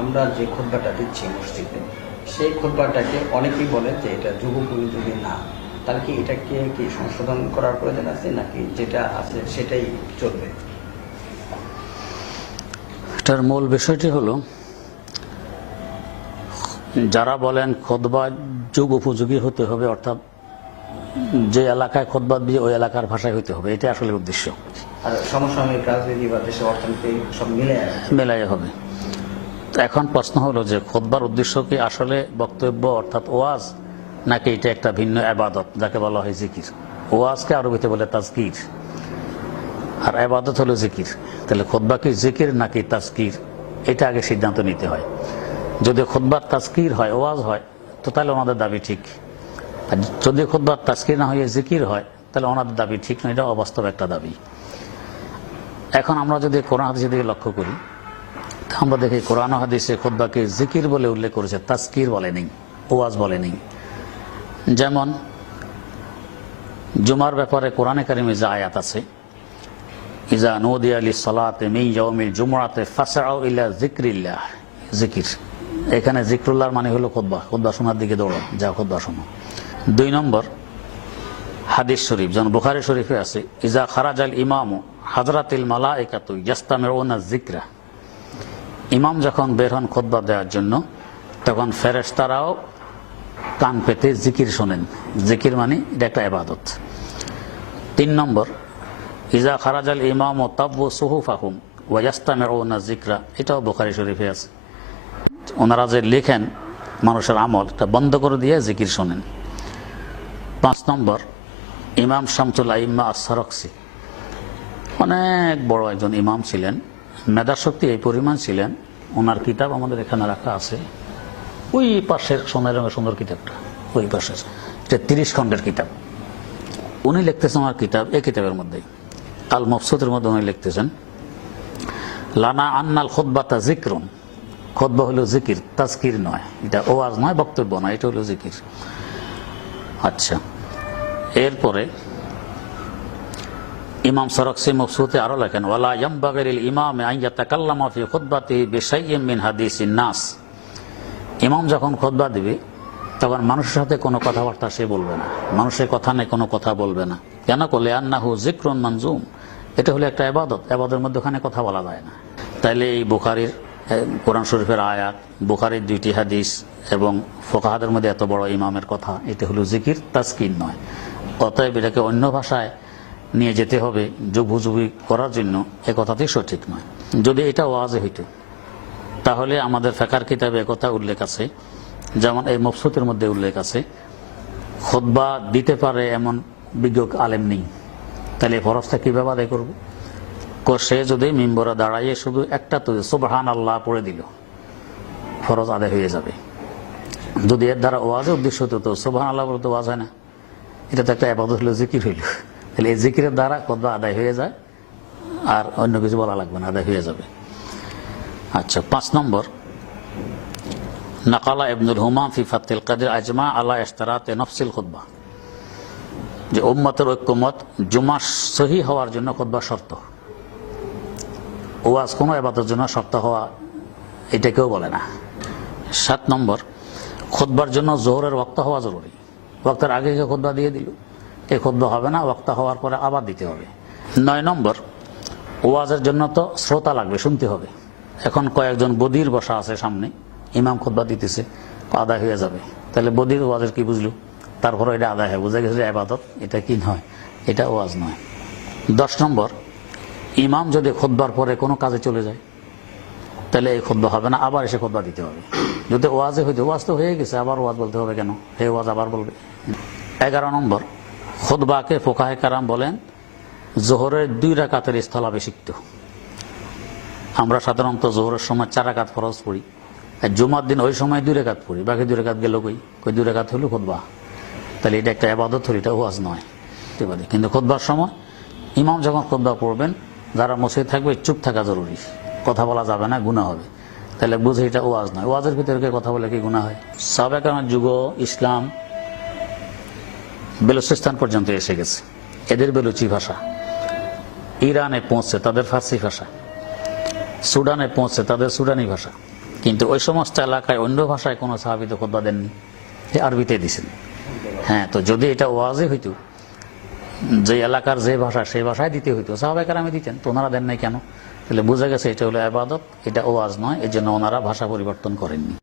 আমরা যে খোদ্বাটা দিচ্ছি মসজিদে সেই খোদ্বাটাকে অনেকেই বলে যে এটা যুগোপযোগী না তাহলে কি এটাকে কি সংশোধন করার প্রয়োজন আছে নাকি যেটা আছে সেটাই চলবে? এটার মূল বিষয়টি হলো যারা বলেন খোদবা যুগ উপযোগী হতে হবে অর্থাৎ যে এলাকায় খোদবা দিয়ে ওই এলাকার ভাষায় হতে হবে এটা আসলে উদ্দেশ্য। আর সমসাময়িক রাজনীতি বা দেশের অর্থনীতি সব মিলে মেলাই হবে। তো এখন প্রশ্ন হলো যে খোদবার উদ্দেশ্য কি আসলে বক্তব্য অর্থাৎ ওয়াজ, নাকি এটা একটা ভিন্ন আবাদত, যাকে বলা হয় জিকির? ওয়াজকে আরবিতে বলে তাজকির। আর আবাদত হলো জিকির। তাহলে খোদবা কি জিকির, নাকি তাজকির? এটা আগে সিদ্ধান্ত নিতে হয়। যদি খোদবার তাজকির হয়, ওয়াজ হয়, তো তাহলে ওনাদের দাবি ঠিক। আর যদি খোদবার তাজকির না হয়ে, জিকির হয়, তাহলে ওনাদের দাবি ঠিক নয় এটা অবাস্তব একটা দাবি। এখন আমরা যদি কোরআন হাদিসের দিকে লক্ষ্য করি আমরা দেখি কোরআন হাদিসে খোদ্বাকে জিকির বলে উল্লেখ করেছে তাস্কির বলে নেই, ওয়াজ বলে নেই। যেমন, জুমার ব্যাপারে কোরআনে কারিমে যে আয়াত আছে, ইজা নদী আলী সালাতে মি জমিল জুমরাতে ফাসাও ইল্লা জিক্রিল্লাহ জিকির। এখানে জিক্রুল্লাহর মানে হলো খোদ্বা খোদ্বা শোনার দিকে দৌড়ো যা খোদ্বা শোনো। দুই নম্বর, হাদিস শরীফ, যেমন বুখারি শরীফে আছে, ইজা খারাজ আল ইমাম হাজরাতিল মালা একাতু ইয়াস্তামের ওনা জিকরা ইমাম যখন বের হন খোদ্া দেওয়ার জন্য, তখন ফেরেশতারাও কান পেতে জিকির শোনেন। জিকির মানে এটা একটা এবাদত তিন নম্বর, ইজা খারাজ আল ইমাম ও তাব্বু সুহুফ আহুম ওয়াস্তামের ওনা জিকরা এটাও বুখারি শরীফে আছে। ওনারা যে লেখেন মানুষের আমল, এটা বন্ধ করে দিয়ে জিকির শোনেন। পাঁচ নম্বর, ইমাম শামসুল আইম্মা আসারক্সি অনেক বড় একজন ইমাম ছিলেন। মেধাশক্তি এই পরিমাণ ছিলেন, ওনার কিতাব আমাদের এখানে রাখা আছে। ওই পাশের সোনার রঙের সুন্দর কিতাবটা, ওই পাশের, এটা তিরিশ খণ্ডের কিতাব। উনি লিখতেছেন আমার কিতাব, এই কিতাবের মধ্যেই আল মফসুদের মধ্যে উনি লিখতেছেন, লানা আন্নাল খোদবাতা জিক্রুন। খোদবা হলো জিকির, তাজকির নয়। এটা ওয়াজ নয়, বক্তব্য নয়, এটা হলো জিকির। আচ্ছা এরপরে ইমাম সরকসি মকসুতে আরও লেখেন, ওয়ালা ইয়ামবাগির ইমাম আইয়া তাকাল্লামা ফি খুতবাতি বিশাইয়্যিম মিন হাদিসিন নাস। ইমাম যখন খুতবা দিবে, তখন মানুষের সাথে কোনো কথাবার্তা সে বলবে না। মানুষের কথা নেই কোনো কথা বলবে না। কেন করলে আন্নাহু জিক্রুন মনজুম। এটা হলো একটা এবাদত এবাদের মধ্যে ওখানে কথা বলা যায় না। তাইলে এই বুখারির কোরআন শরীফের আয়াত, বুখারির দুইটি হাদিস এবং ফোকাহাদের মধ্যে এত বড় ইমামের কথা, এটা হলো জিকির তাস্কির নয়। অতএব এটাকে অন্য ভাষায় নিয়ে যেতে হবে যুগভুজুগি করার জন্য, এ কথাটি সঠিক নয়। যদি এটা ওয়াজে হইতো, তাহলে আমাদের ফেকার কিতাবে একথা উল্লেখ আছে, যেমন এই মফসুতের মধ্যে উল্লেখ আছে খোদবা দিতে পারে এমন বিজ্ঞ আলেম নেই। তাহলে ফরজটা কীভাবে আদায় করব? সে যদি মিম্বরা দাঁড়াইয়ে শুধু একটা তো সুবহান আল্লাহ পড়ে দিল, ফরজ আদায় হয়ে যাবে। যদি এর দ্বারা ওয়াজে উদ্দেশ্য হতো, তো সুবহান আল্লাহ বলতে ওয়াজ হয় না। এটা তো একটা আবাদত হলো, জিকির হইল। তাহলে এই জিকিরের দ্বারা কদবা আদায় হয়ে যায়, আর অন্য কিছু বলা লাগবে না, আদায় হয়ে যাবে। আচ্ছা পাঁচ নম্বর। নাকালা ইবনুল হুমাম ফি কাদের আজমা আলা ইস্তারাতে নফসিল খুতবা। যে উম্মতের ঐক্যমত জুমা সহি হওয়ার জন্য খুতবা শর্ত। ওয়াজ কোনো এবাদের জন্য শর্ত হওয়া, এটা কেউ বলে না। সাত নম্বর, খুতবার জন্য জোহরের ওক্ত হওয়া জরুরি। ওক্তের আগে যে খুতবা দিয়ে দিল? এই খুতবা হবে না ওক্তা হওয়ার পরে আবার দিতে হবে। নয় নম্বর, ওয়াজের জন্য তো শ্রোতা লাগবে, শুনতে হবে। এখন কয়েকজন বদির বসা আছে সামনে, ইমাম খুতবা দিতেছে, আদায় হয়ে যাবে। তাহলে বদির ওয়াজের কি বুঝলো? তারপরে এটা আদায় হয়, বুঝে গেছে আবাদত এটা কি নয়, এটা ওয়াজ নয়। দশ নম্বর, ইমাম যদি খুতবার পরে কোনো কাজে চলে যায়, তাহলে এই খুদ্া হবে না, আবার এসে খুদ্া দিতে হবে। যদি ওয়াজে হইতে, ওয়াজ তো হয়ে গেছে, আবার ওয়াজ বলতে হবে কেন? হে ওয়াজ আবার বলবে। এগারো নম্বর খুদ্বাকে ফোকাহে কারাম বলেন, জোহরের দুই রাকাতের স্থলাভিষিক্ত। আমরা সাধারণত জোহরের সময় চার রাকাত ফরজ পড়ি, আর জুমার দিন ওই সময় দুই রেখাত পড়ি, বাকি দুই রেখাত গেল কই? কই, দুই রেখাত হলো খুদ্া তাহলে এটা একটা আবাদত হলো, এটা ওয়াজ নয়। হতে পারে কিন্তু খুদ্বার সময় ইমাম যখন খুদ্া পড়বেন, যারা মসজিদ থাকবে, চুপ থাকা জরুরি। কথা বলা যাবে না গুণা হবে। তাহলে বুঝে এটা ওয়াজ নয়। ওয়াজের ভিতরে কথা বলে কি গুণা হয়? সাবেকার যুগ, ইসলাম বেলুচিস্তান পর্যন্ত এসে গেছে। এদের বেলুচি ভাষা ইরানে পৌঁছে তাদের ফার্সি ভাষা সুডানে পৌঁছে তাদের সুডানি ভাষা। কিন্তু ওই সমস্ত এলাকায় অন্য ভাষায় কোনো সাহাবিত খোদ্া দেননি আরবিতে দিছেন। হ্যাঁ তো যদি এটা ওয়াজে হইতো, যে এলাকার যে ভাষা সেই ভাষায় দিতে হইতো সাহাবাইকার আমি দিতেন, তো ওনারা দেন নাই কেন? তাহলে বোঝা গেছে এটা হলো আবাদত, এটা ওয়াজ নয় এই জন্য ওনারা ভাষা পরিবর্তন করেননি।